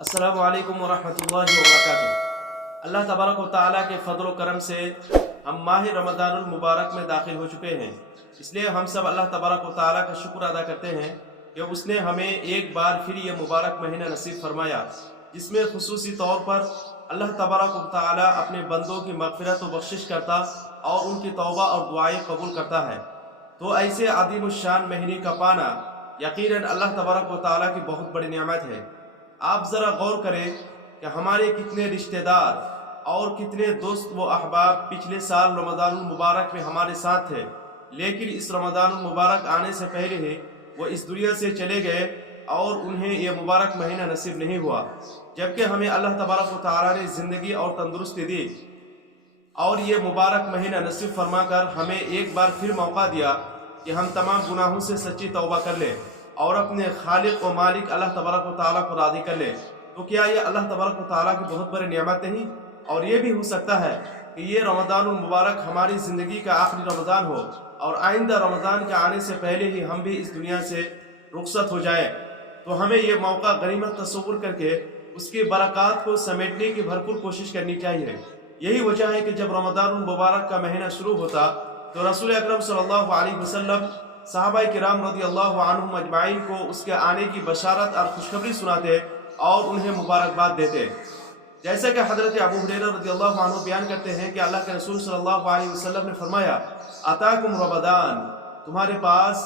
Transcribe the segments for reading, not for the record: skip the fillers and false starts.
अस्सलामु अलैकुम वरहमतुल्लाहि वबरकातुहू। अल्लाह तबारक व तआला के फضل व करम से हम माह रमज़ानुल मुबारक में दाखिल हो चुके हैं। इसलिए हम सब अल्लाह तबारक व तआला का शुक्र अदा करते हैं कि उसने हमें एक बार फिर ये मुबारक महीना नसीब फरमाया, जिसमें खुसूसी तौर पर अल्लाह तबारक व तआला अपने बंदों की मग़फ़िरत व बख्शिश करता और उनकी तौबा और दुआएं कबूल करता है। तो ऐसे अज़ीम शान महीने का पाना यकीनन अल्लाह तबारक व तआला की बहुत बड़ी नेमत है। आप ज़रा गौर करें कि हमारे कितने रिश्तेदार और कितने दोस्त व अहबाब पिछले साल रमज़ानुल मुबारक में हमारे साथ थे, लेकिन इस रमज़ानुल मुबारक आने से पहले ही वो इस दुनिया से चले गए और उन्हें यह मुबारक महीना नसीब नहीं हुआ। जबकि हमें अल्लाह तबारक व तआला ने ज़िंदगी और तंदुरुस्ती दी और ये मुबारक महीना नसीब फरमाकर हमें एक बार फिर मौका दिया कि हम तमाम गुनाहों से सच्ची तौबा कर लें और अपने खालिक व मालिक अल्लाह तबारक व तआला को राज़ी कर ले। तो क्या ये अल्लाह तबारक व तआला की बहुत बड़ी नेमत नहीं? और ये भी हो सकता है कि ये रमज़ानुल मुबारक हमारी ज़िंदगी का आखिरी रमज़ान हो और आइंदा रमज़ान के आने से पहले ही हम भी इस दुनिया से रुखसत हो जाए। तो हमें ये मौका गनीमत तस्वुर करके उसकी बरक़ात को समेटने की भरपूर कोशिश करनी चाहिए। यही वजह है कि जब रमज़ानुल मुबारक का महीना शुरू होता तो रसूल अकरम सल्लल्लाहु अलैहि वसल्लम सहाबाए किराम रज़ियल्लाहु अन्हुम अजमाइन को उसके आने की बशारत और खुशखबरी सुनाते और उन्हें मुबारकबाद देते। जैसे कि हज़रत अबू हुरैरा रज़ियल्लाहु अन्हु बयान करते हैं कि अल्लाह के रसूल सल्लल्लाहु अलैहि वसल्लम ने फरमाया, अताकुम रमज़ान, तुम्हारे पास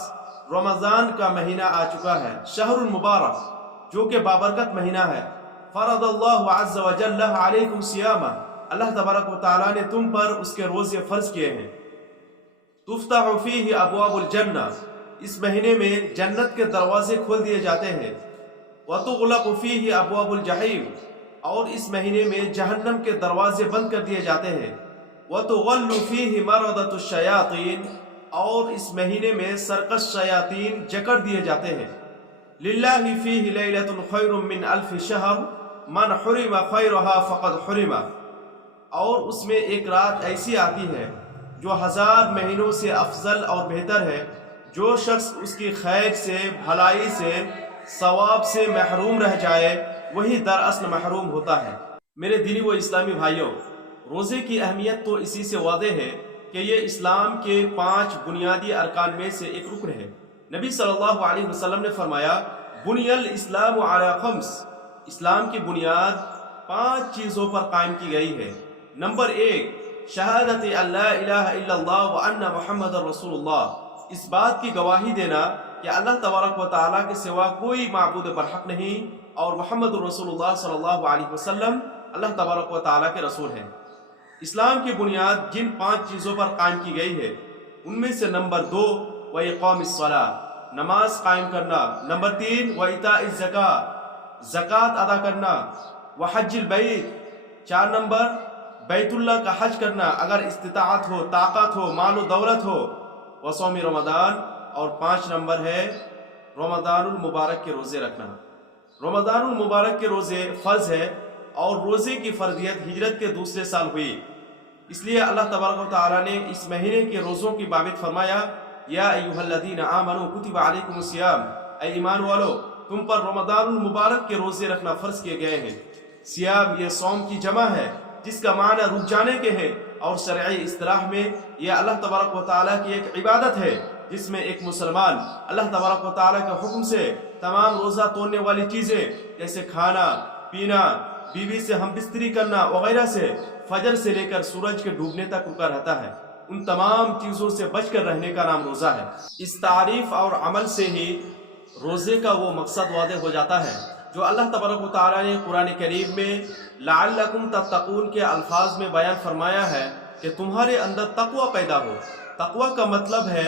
रमज़ान का महीना आ चुका है, शहरुल मुबारक, जो कि बाबरकत महीना है। फ़रदल्लाहु अज़्ज़ व जल्ल अलैकुम सियामा, अल्लाह तबारक व तआला ने तुम पर उसके रोज़े फ़र्ज़ किए हैं। तुफ्तहु फीहि अबवाबुल जन्ना, इस महीने में जन्नत के दरवाजे खोल दिए जाते हैं। व तुग़लक़ु फीहि अबवाबुल जहीम, और इस महीने में जहन्नम के दरवाजे बंद कर दिए जाते हैं। व तुग़ल्लु फीहि मरदतुश शयातीन, और इस महीने में सरकश शयातीन जकड़ दिए जाते हैं। लिल्लाहि फीहि लैलतुन खैरुम मिन अल्फ़ि शहर, मन हुरिमा खैरहा फ़क़द हुरिमा, और उसमें एक रात ऐसी आती है जो 1000 महीनों से अफजल और बेहतर है। जो शख्स उसकी खैर से, भलाई से, सवाब से महरूम रह जाए वही दरअसल महरूम होता है। मेरे दीनी व इस्लामी भाइयों, रोज़े की अहमियत तो इसी से वाज़ेह है कि ये इस्लाम के 5 बुनियादी अरकान में से एक रुकन है। नबी सल्लल्लाहु अलैहि वसल्लम ने फरमाया, बुनियल इस्लाम अला खम्स, इस्लाम की बुनियाद 5 चीज़ों पर कायम की गई है। नंबर 1, शहादत अल्ला इलाहा इल्लल्लाह व अन्ना मुहम्मदुर रसूलुल्लाह, इस बात की गवाही देना कि अल्लाह तबारक व तआला के सिवा कोई माबूद बरहक नहीं और मुहम्मदुर रसूलुल्लाह सल्लल्लाहु अलैहि वसल्लम अल्लाह तबारक व तआला के रसूल हैं। इस्लाम की बुनियाद जिन 5 चीज़ों पर कायम की गई है उनमें से नंबर 2 व इक़ामिस सलाह, नमाज कायम करना। नंबर 3 व इताइज़ ज़कात, ज़कात अदा करना। व हज्जुल बैत, 4 नंबर बैतुल्लाह का हज करना अगर इस्तिताअत हो, ताकत हो, माल व दौलत हो। व सौमी रमज़ान, और 5 नंबर है रमज़ानुल मुबारक के रोज़े रखना। रमज़ानुल मुबारक के रोज़े फ़र्ज़ है और रोज़े की फ़र्ज़ियत हिजरत के दूसरे साल हुई। इसलिए अल्लाह तबारक व तआला ने इस महीने के रोज़ों की बाबित फरमाया, या अय्युहल्लज़ीना आमनू कुतिबा अलैकुमुस सियाम, ऐ ईमान वालो, तुम पर रमज़ानुल मुबारक के रोज़े रखना फ़र्ज़ किए गए हैं। सियाम ये सौम की जमा है जिसका माना रुक जाने के है, और शरई इस्तिलाह में यह अल्लाह तबारक व तआला की एक इबादत है जिसमें एक मुसलमान अल्लाह तबारक व तआला के हुक्म से तमाम रोज़ा तोड़ने वाली चीज़ें जैसे खाना पीना, बीवी से हमबिस्तरी करना वगैरह से फजर से लेकर सूरज के डूबने तक रुका रहता है। उन तमाम चीज़ों से बचकर रहने का नाम रोज़ा है। इस तारीफ़ और अमल से ही रोज़े का वो मकसद वाज़ेह हो जाता है जो अल्लाह तबारक व तआला ने कुरान करीम में लअल्लकुम तत्तकून के अल्फाज में बयान फरमाया है कि तुम्हारे अंदर तकवा पैदा हो। तकवा का मतलब है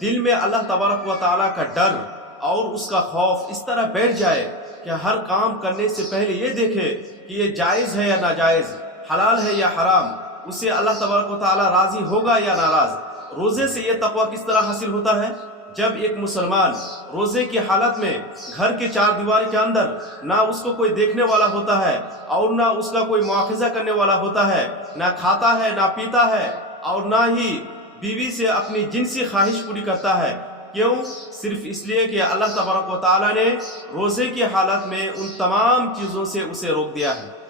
दिल में अल्लाह तबारक व तआला का डर और उसका खौफ इस तरह बैठ जाए कि हर काम करने से पहले ये देखे कि ये जायज़ है या नाजायज़, हलाल है या हराम, उससे अल्लाह तबारक व तआला राज़ी होगा या नाराज़। रोज़े से ये तकवा किस तरह हासिल होता है? जब एक मुसलमान रोज़े की हालत में घर के 4 दीवार के अंदर ना उसको कोई देखने वाला होता है और ना उसका कोई मुआखज़ा करने वाला होता है, ना खाता है ना पीता है और ना ही बीवी से अपनी जिनसी ख्वाहिश पूरी करता है, کیوں؟ صرف اس لیے کہ اللہ تبارک و تعالیٰ نے روزے کی حالت میں ان تمام چیزوں سے اسے روک دیا ہے۔